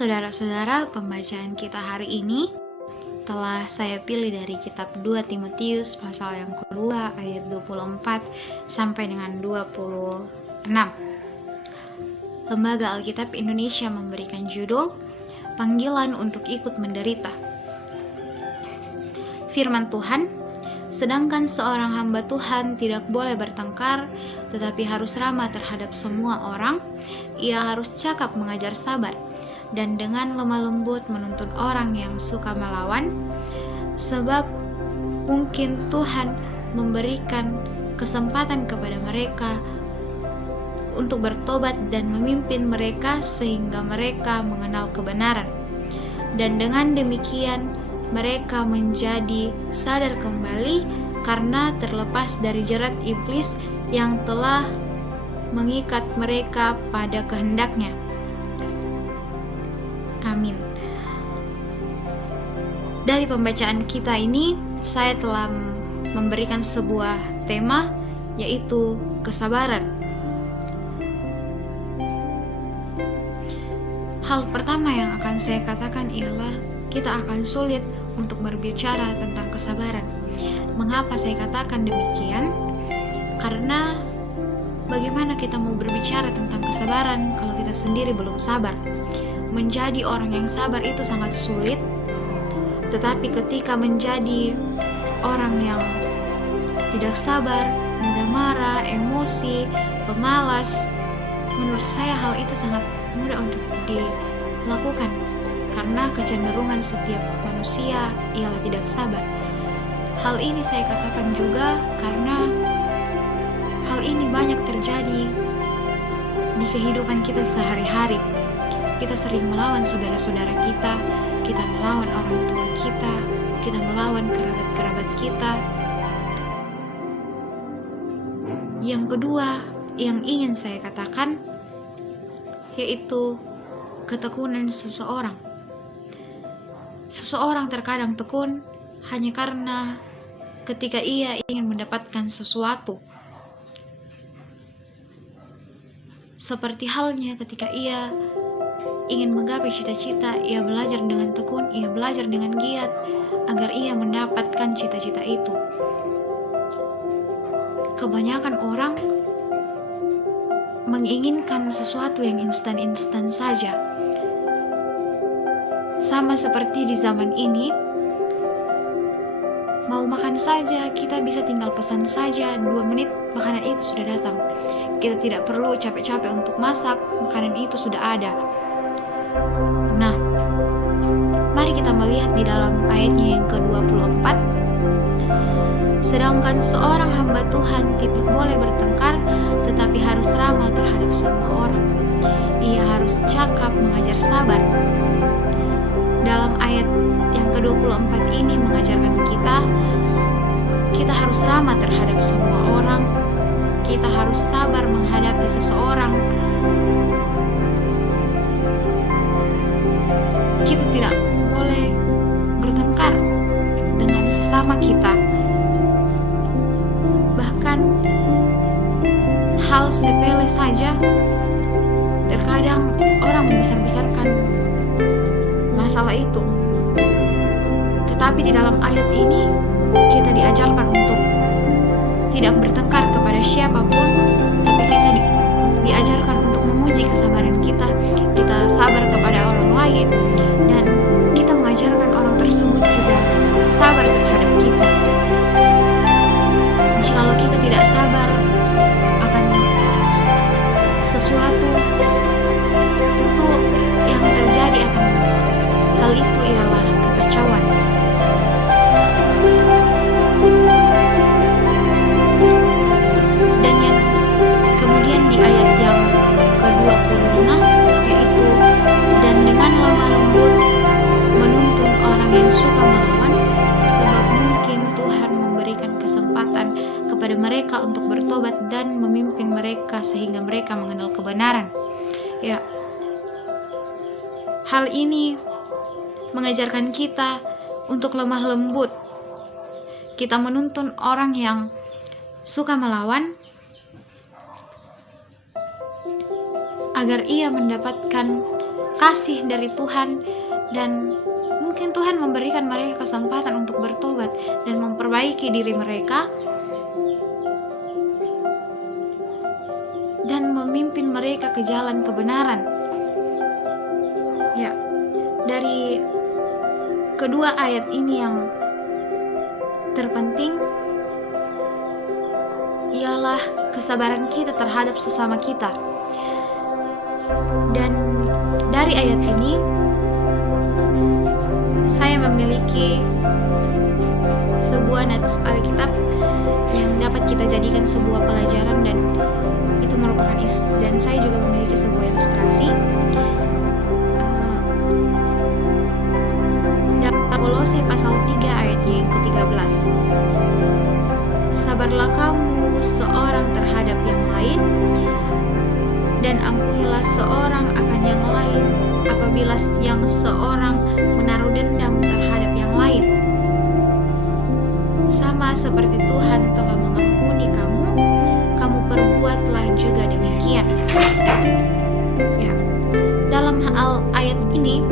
saudara-saudara, pembacaan kita hari ini telah saya pilih dari kitab 2 Timotius pasal yang kedua ayat 24 sampai dengan 26. Lembaga Alkitab Indonesia memberikan judul Panggilan untuk ikut menderita. Firman Tuhan, sedangkan seorang hamba Tuhan tidak boleh bertengkar, tetapi harus ramah terhadap semua orang. Ia harus cakap mengajar sabar, dan dengan lemah lembut menuntun orang yang suka melawan, sebab mungkin Tuhan memberikan kesempatan kepada mereka untuk bertobat dan memimpin mereka sehingga mereka mengenal kebenaran. Dan dengan demikian mereka menjadi sadar kembali karena terlepas dari jerat iblis yang telah mengikat mereka pada kehendaknya. Amin. Dari pembacaan kita ini, saya telah memberikan sebuah tema, yaitu kesabaran. Hal pertama yang akan saya katakan ialah kita akan sulit untuk berbicara tentang kesabaran. Mengapa saya katakan demikian? Karena bagaimana kita mau berbicara tentang kesabaran kalau kita sendiri belum sabar? Menjadi orang yang sabar itu sangat sulit, tetapi ketika menjadi orang yang tidak sabar, mudah marah, emosi, pemalas, menurut saya hal itu sangat mudah untuk dilakukan, karena kecenderungan setiap manusia ialah tidak sabar. Hal ini saya katakan juga karena hal ini banyak terjadi di kehidupan kita sehari-hari. Kita sering melawan saudara-saudara kita, kita melawan orang tua kita melawan kerabat-kerabat kita. Yang kedua yang ingin saya katakan yaitu ketekunan seseorang. Seseorang terkadang tekun hanya karena ketika ia ingin mendapatkan sesuatu. Seperti halnya ketika ia ingin menggapai cita-cita, ia belajar dengan tekun, ia belajar dengan giat agar ia mendapatkan cita-cita itu. Kebanyakan orang menginginkan sesuatu yang instan-instan saja. Sama seperti di zaman ini, mau makan saja, kita bisa tinggal pesan saja, 2 menit makanan itu sudah datang. Kita tidak perlu capek-capek untuk masak, makanan itu sudah ada. Nah, mari kita melihat di dalam ayatnya yang ke-24. Sedangkan seorang hamba Tuhan tidak boleh bertengkar, tetapi harus ramah terhadap semua orang. Ia harus cakap mengajar sabar. Dalam ayat yang ke-24 ini mengajarkan kita harus ramah terhadap semua orang. Kita harus sabar menghadapi seseorang. Kita tidak boleh bertengkar dengan sesama kita. Bahkan hal sepele saja terkadang orang membesar-besarkan masalah itu. Tetapi di dalam ayat ini kita diajarkan untuk tidak bertengkar kepada siapapun, tapi kita diajarkan untuk memuji kesabaran kita. Kita sabar kepada orang lain, dan kita mengajarkan orang tersebut juga sabar terhadap kita. Jikalau kita tidak sabar akan sesuatu, tentu yang terjadi akan hal itu ialah kekacauan. Dan yang kemudian di ayat yang ke-26 yaitu, dan dengan lemah lembut menuntun orang yang suka melawan, sebab mungkin Tuhan memberikan kesempatan kepada mereka untuk bertobat dan memimpin mereka sehingga mereka mengenal kebenaran. Ya, hal ini mengajarkan kita untuk lemah lembut. Kita menuntun orang yang suka melawan agar ia mendapatkan kasih dari Tuhan, dan mungkin Tuhan memberikan mereka kesempatan untuk bertobat dan memperbaiki diri mereka dan memimpin mereka ke jalan kebenaran. Ya, dari kedua ayat ini yang terpenting ialah kesabaran kita terhadap sesama kita. Dan dari ayat ini saya memiliki sebuah nats Alkitab yang dapat kita jadikan sebuah pelajaran, dan itu merupakan dan saya juga memiliki sebuah ilustrasi. Kolose pasal 3 ayat yang ke-13. Sabarlah kamu seorang terhadap yang lain, dan ampunilah seorang akan yang lain apabila yang seorang menaruh dendam terhadap yang lain. Sama seperti Tuhan telah mengampuni kamu, kamu perbuatlah juga demikian. Ya, dalam hal ayat ini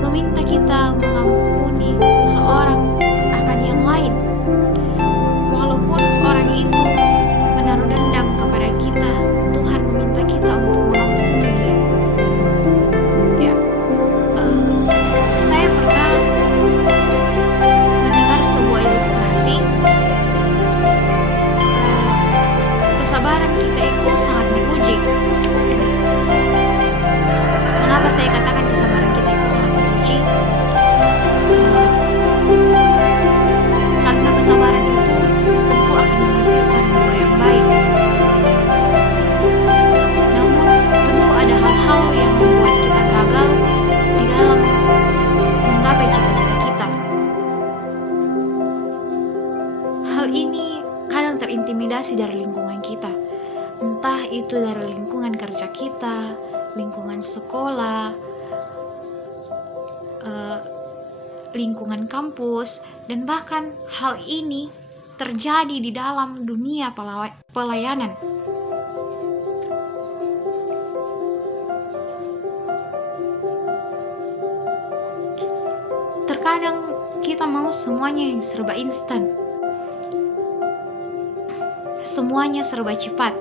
meminta kita mengampuni seseorang akan yang lain, walaupun orang itu menaruh dendam kepada kita. Tuhan meminta kita untuk mengampuni dia. Ya, saya pernah mendengar sebuah ilustrasi. Kesabaran kita itu sangat diuji. Mengapa saya katakan kesabaran kita itu sangat diuji? Karena kesabaran itu tentu akan menghasilkan buah yang baik. Namun tentu ada hal-hal yang membuat kita gagal di dalam menggapai cita-cita kita. Hal ini kadang terintimidasi dari lingkungan kita. Entah itu dari lingkungan kerja kita, lingkungan sekolah, lingkungan kampus, dan bahkan hal ini terjadi di dalam dunia pelayanan. Terkadang kita mau semuanya yang serba instan, semuanya serba cepat,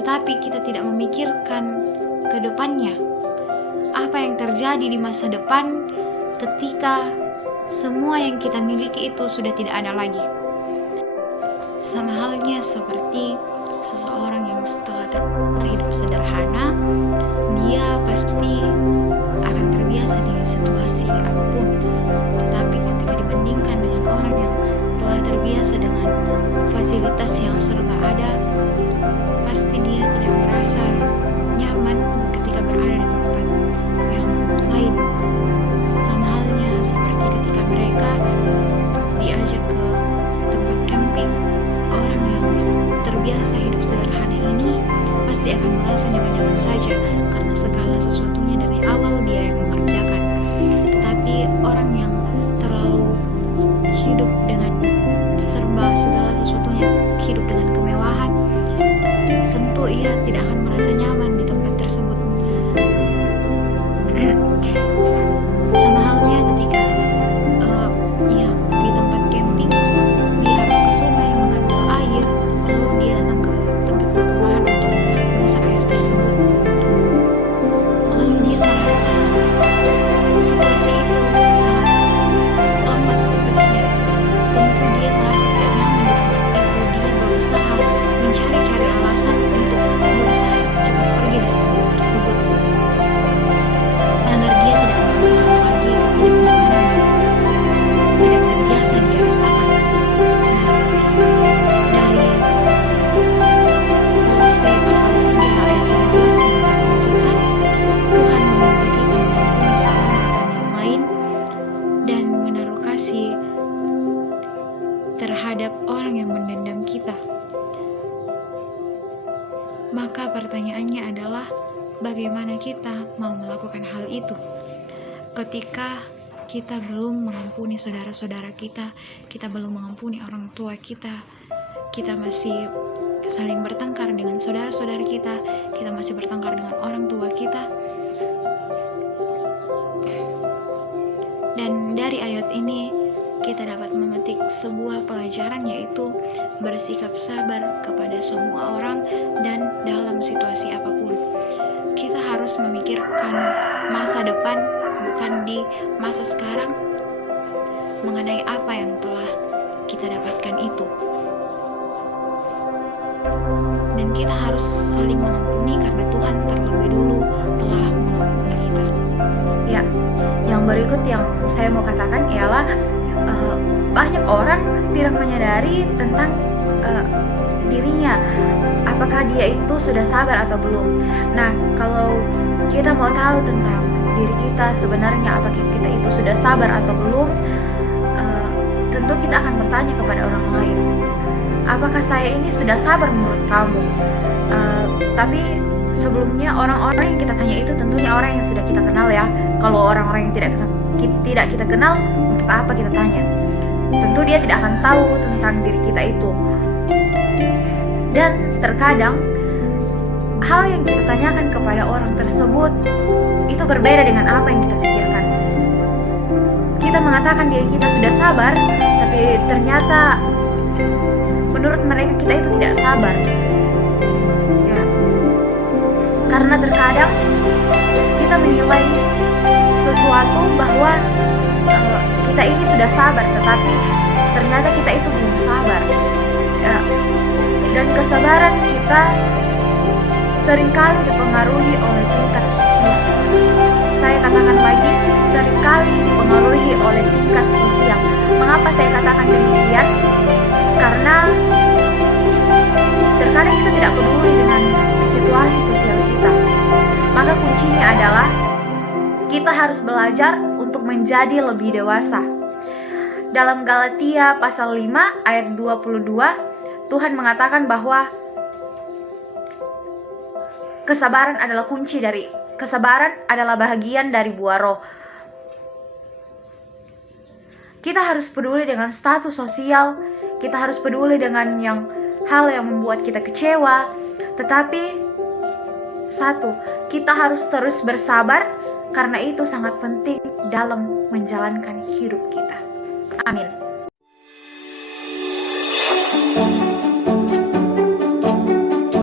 tetapi kita tidak memikirkan ke depannya. Apa yang terjadi di masa depan ketika semua yang kita miliki itu sudah tidak ada lagi. Sama halnya seperti seseorang yang setelah terhidup sederhana, dia pasti akan terbiasa dengan situasi apapun. Tetapi ketika dibandingkan dengan orang yang telah terbiasa dengan fasilitas yang serba ada, pasti dia tidak merasa nyaman ketika berada di tempat yang lain. Sama halnya seperti ketika mereka diajak ke tempat camping, orang yang terbiasa hidup sederhana ini pasti akan merasa nyaman-nyaman saja karena segala sesuatunya dari awal dia yang mengerjakan. Tetapi orang yang terlalu hidup dengan serba segala sesuatunya, hidup dengan kemewahan, tentu ia tidak akan merasa nyaman di tempat tersebut. Sama halnya ketika di tempat camping, dia harus ke sungai mengambil air, lalu dia datang ke tempat perkemahan untuk memasak air tersebut. Lalu dia merasa situasi itu sangat lambat prosesnya. Tentu dia merasa tidak nyaman di tempat itu. Dia berusaha mencari-cari alasan untuk berusaha cepat pergi dari tempat tersebut agar dia tidak merasakan lagi kenyamanan tidak terbiasa dia rasakan. Dari Kolose pasal 3 ayat 15 mengatakan kita, Tuhan meminta kita mengampuni seorang akan yang lain dan menaruh kasih terhadap orang yang mendendam kita. Maka pertanyaannya adalah, bagaimana kita mau melakukan hal itu? Ketika kita belum mengampuni saudara-saudara kita, kita belum mengampuni orang tua kita masih saling bertengkar dengan saudara-saudara kita masih bertengkar dengan orang tua kita. Dan dari ayat ini kita dapat memetik sebuah pelajaran, yaitu bersikap sabar kepada semua orang dan dalam situasi apapun. Kita harus memikirkan masa depan, bukan di masa sekarang, mengenai apa yang telah kita dapatkan itu. Dan kita harus saling mengampuni karena Tuhan terlebih dulu telah mengampuni kita. Ya, yang berikut yang saya mau katakan ialah banyak orang tidak menyadari tentang dirinya, apakah dia itu sudah sabar atau belum. Nah, kalau kita mau tahu tentang diri kita sebenarnya apakah kita itu sudah sabar atau belum, tentu kita akan bertanya kepada orang lain, apakah saya ini sudah sabar menurut kamu? Tapi sebelumnya orang-orang yang kita tanya itu tentunya orang yang sudah kita kenal ya. Kalau orang-orang yang tidak kita kenal, untuk apa kita tanya? Tentu dia tidak akan tahu tentang diri kita itu. Dan terkadang hal yang kita tanyakan kepada orang tersebut itu berbeda dengan apa yang kita pikirkan. Kita mengatakan diri kita sudah sabar, tapi ternyata menurut mereka kita itu tidak sabar. Ya. Karena terkadang kita menilai sesuatu bahwa kita ini sudah sabar, tetapi ternyata kita itu belum sabar. Ya. Dan kesabaran kita seringkali dipengaruhi oleh tingkat sosial. Saya katakan lagi, seringkali dipengaruhi oleh tingkat sosial. Mengapa saya katakan demikian? Karena terkadang kita tidak peduli dengan situasi sosial kita. Maka kuncinya adalah kita harus belajar untuk menjadi lebih dewasa. Dalam Galatia pasal 5 ayat 22, Tuhan mengatakan bahwa kesabaran adalah bahagian dari buah roh. Kita harus peduli dengan status sosial, kita harus peduli dengan hal yang membuat kita kecewa. Tetapi satu, kita harus terus bersabar karena itu sangat penting dalam menjalankan hidup kita. Amin.